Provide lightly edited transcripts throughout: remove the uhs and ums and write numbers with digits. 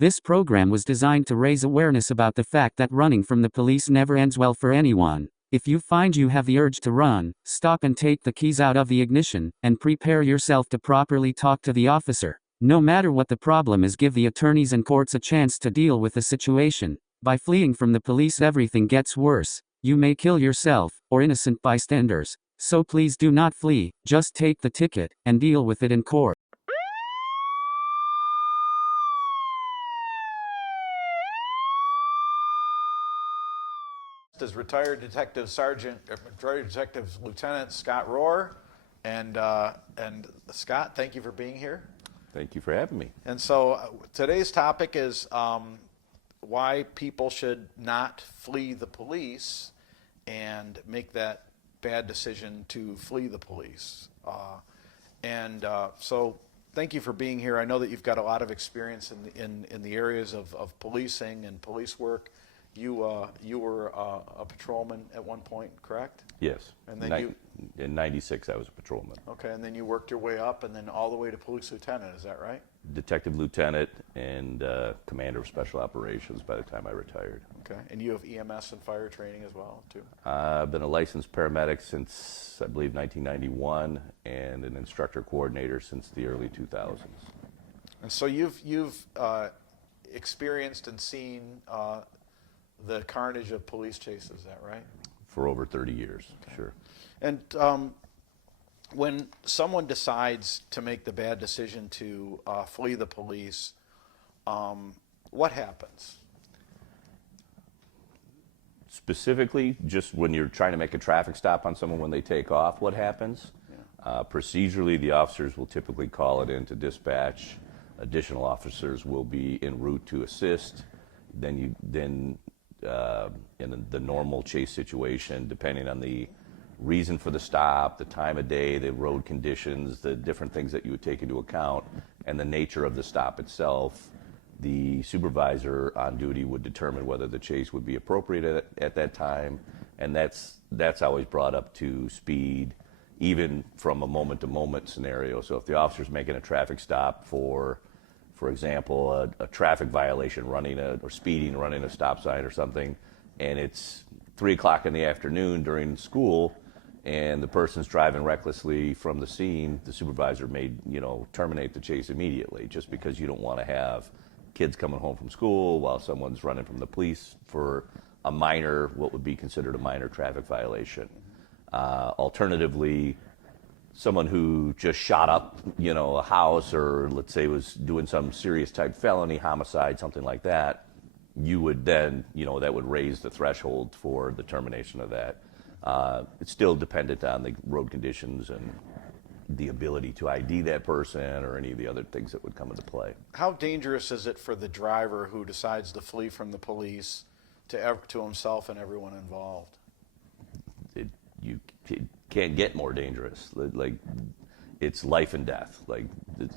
This program was designed to raise awareness about the fact that running from the police never ends well for anyone. If you find you have the urge to run, stop and take the keys out of the ignition, and prepare yourself to properly talk to the officer. No matter what the problem is, give the attorneys and courts a chance to deal with the situation. By fleeing from the police, everything gets worse. You may kill yourself, or innocent bystanders. So please do not flee, just take the ticket, and deal with it in court. Is retired Detective Lieutenant Scott Rohr, and Scott, thank you for being here. Thank you for having me. And so today's topic is why people should not flee the police and make that bad decision to flee the police. So thank you for being here. I know that you've got a lot of experience in the areas of policing and police work. You were a patrolman at one point, correct? Yes. And then in '96, I was a patrolman. Okay, and then you worked your way up, and then all the way to police lieutenant. Is that right? Detective lieutenant and commander of special operations by the time I retired. Okay, and you have EMS and fire training as well, too? I've been a licensed paramedic since, I believe, 1991, and an instructor coordinator since the early 2000s. And so you've experienced and seen the carnage of police chases, is that right? For over 30 years, okay. Sure. And when someone decides to make the bad decision to flee the police, what happens? Specifically, just when you're trying to make a traffic stop on someone when they take off, what happens? Yeah. Procedurally, the officers will typically call it in to dispatch. Additional officers will be en route to assist. Then in the normal chase situation, depending on the reason for the stop, the time of day, the road conditions, the different things that you would take into account, and the nature of the stop itself, the supervisor on duty would determine whether the chase would be appropriate at that time, and that's always brought up to speed, even from a moment-to-moment scenario. So if the officer's making a traffic stop for example, a traffic violation, or speeding, running a stop sign or something, and it's 3 o'clock in the afternoon during school, and the person's driving recklessly from the scene, the supervisor may, terminate the chase immediately, just because you don't want to have kids coming home from school while someone's running from the police for what would be considered a minor traffic violation. Alternatively, someone who just shot up, a house, or let's say was doing some serious type felony, homicide, something like that, you would then, that would raise the threshold for the termination of that. It's still dependent on the road conditions and the ability to ID that person or any of the other things that would come into play. How dangerous is it for the driver who decides to flee from the police to himself and everyone involved? It can't get more dangerous. Like, it's life and death. Like,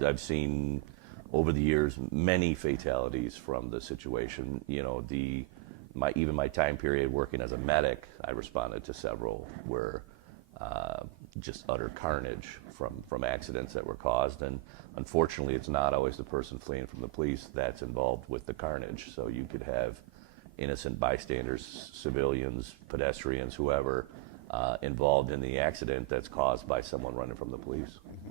I've seen over the years many fatalities from the situation. Even my time period working as a medic, I responded to several where just utter carnage from accidents that were caused. And unfortunately, it's not always the person fleeing from the police that's involved with the carnage. So you could have innocent bystanders, civilians, pedestrians, whoever, involved in the accident that's caused by someone running from the police. Mm-hmm.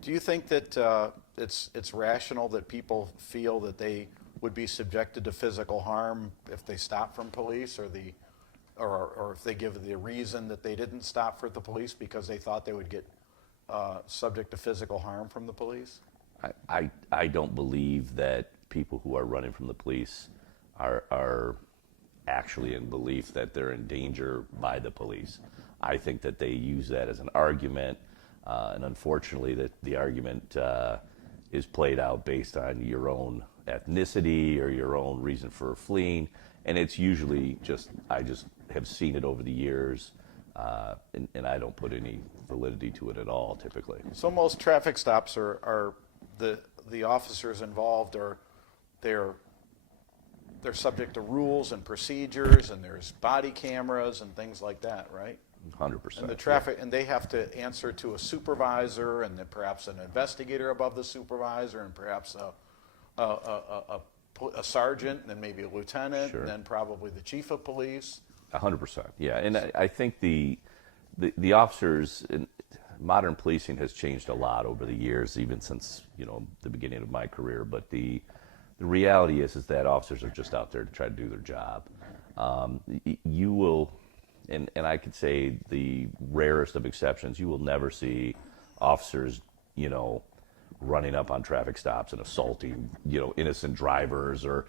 Do you think that it's rational that people feel that they would be subjected to physical harm if they stop from police, or if they give the reason that they didn't stop for the police because they thought they would get subject to physical harm from the police? I don't believe that people who are running from the police are actually in belief that they're in danger by the police. I think that they use that as an argument, and unfortunately that the argument is played out based on your own ethnicity or your own reason for fleeing, and it's usually I just have seen it over the years, and I don't put any validity to it at all typically. So most traffic stops are the officers involved they're subject to rules and procedures, and there's body cameras and things like that, right? 100%. And the traffic, and they have to answer to a supervisor, and then perhaps an investigator above the supervisor, and perhaps a a sergeant, and then maybe a lieutenant, Sure. and then probably the chief of police. 100%. Yeah, and I think the officers in modern policing has changed a lot over the years, even since the beginning of my career. But the reality is that officers are just out there to try to do their job. You will, and I could say the rarest of exceptions, you will never see officers, running up on traffic stops and assaulting, innocent drivers, or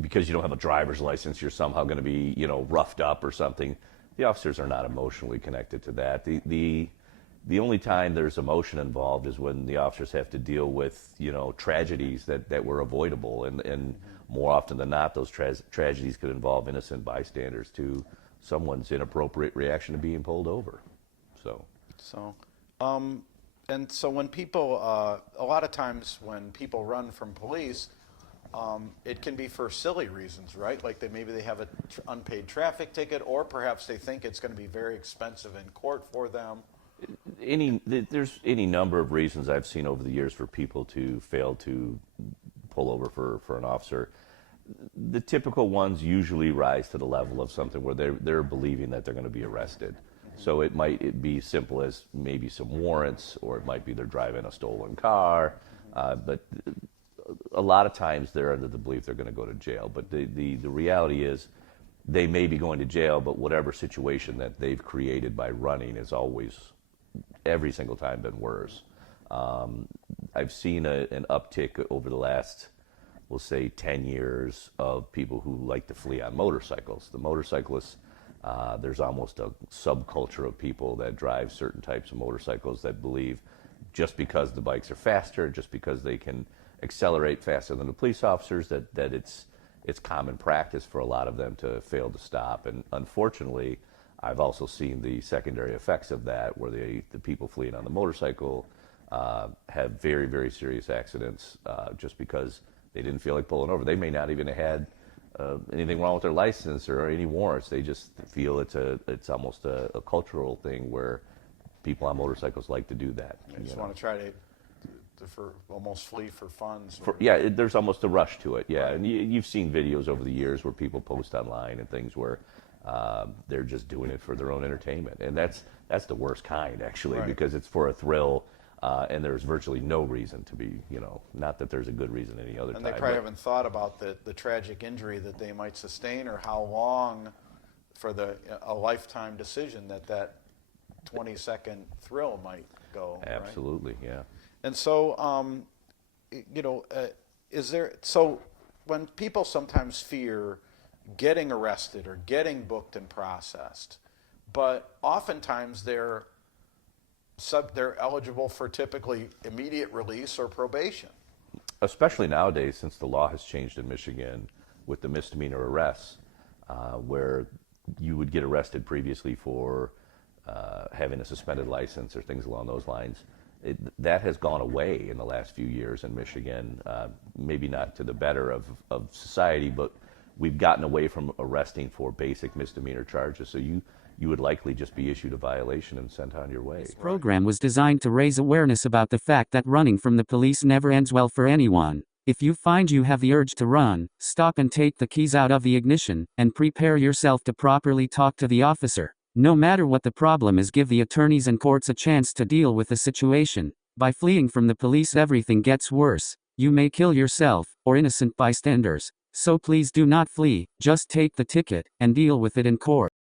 because you don't have a driver's license, you're somehow going to be, roughed up or something. The officers are not emotionally connected to that. The only time there's emotion involved is when the officers have to deal with, tragedies that were avoidable, and more often than not, those tragedies could involve innocent bystanders to someone's inappropriate reaction to being pulled over. And so when people, a lot of times when people run from police, it can be for silly reasons, right? Like maybe they have an unpaid traffic ticket, or perhaps they think it's going to be very expensive in court for them. There's any number of reasons I've seen over the years for people to fail to pull over for an officer. The typical ones usually rise to the level of something where they're believing that they're going to be arrested. So it might be simple as maybe some warrants, or it might be they're driving a stolen car. But a lot of times they're under the belief they're going to go to jail. But the reality is they may be going to jail, but whatever situation that they've created by running is always, every single time, been worse. I've seen an uptick over the last, we'll say, 10 years of people who like to flee on motorcycles. The motorcyclists, there's almost a subculture of people that drive certain types of motorcycles that believe just because the bikes are faster, just because they can accelerate faster than the police officers, that it's common practice for a lot of them to fail to stop. And unfortunately, I've also seen the secondary effects of that, where the people fleeing on the motorcycle have very, very serious accidents just because they didn't feel like pulling over. They may not even have had anything wrong with their license or any warrants. They just feel it's almost a cultural thing where people on motorcycles like to do that. They just want to try to almost flee for funds. There's almost a rush to it. Yeah, and you've seen videos over the years where people post online and things where they're just doing it for their own entertainment, and that's the worst kind, actually, because it's for a thrill. And there's virtually no reason to be, not that there's a good reason any other time. And they probably haven't thought about the tragic injury that they might sustain, or how long for a lifetime decision that 20-second thrill might go. Absolutely, right? Yeah. And so, so when people sometimes fear getting arrested or getting booked and processed, but oftentimes they're eligible for typically immediate release or probation. Especially nowadays, since the law has changed in Michigan with the misdemeanor arrests, where you would get arrested previously for having a suspended license or things along those lines. That has gone away in the last few years in Michigan, maybe not to the better of society, but we've gotten away from arresting for basic misdemeanor charges. So you would likely just be issued a violation and sent on your way. This program was designed to raise awareness about the fact that running from the police never ends well for anyone. If you find you have the urge to run, stop and take the keys out of the ignition, and prepare yourself to properly talk to the officer. No matter what the problem is, give the attorneys and courts a chance to deal with the situation. By fleeing from the police, everything gets worse. You may kill yourself, or innocent bystanders. So please do not flee, just take the ticket, and deal with it in court.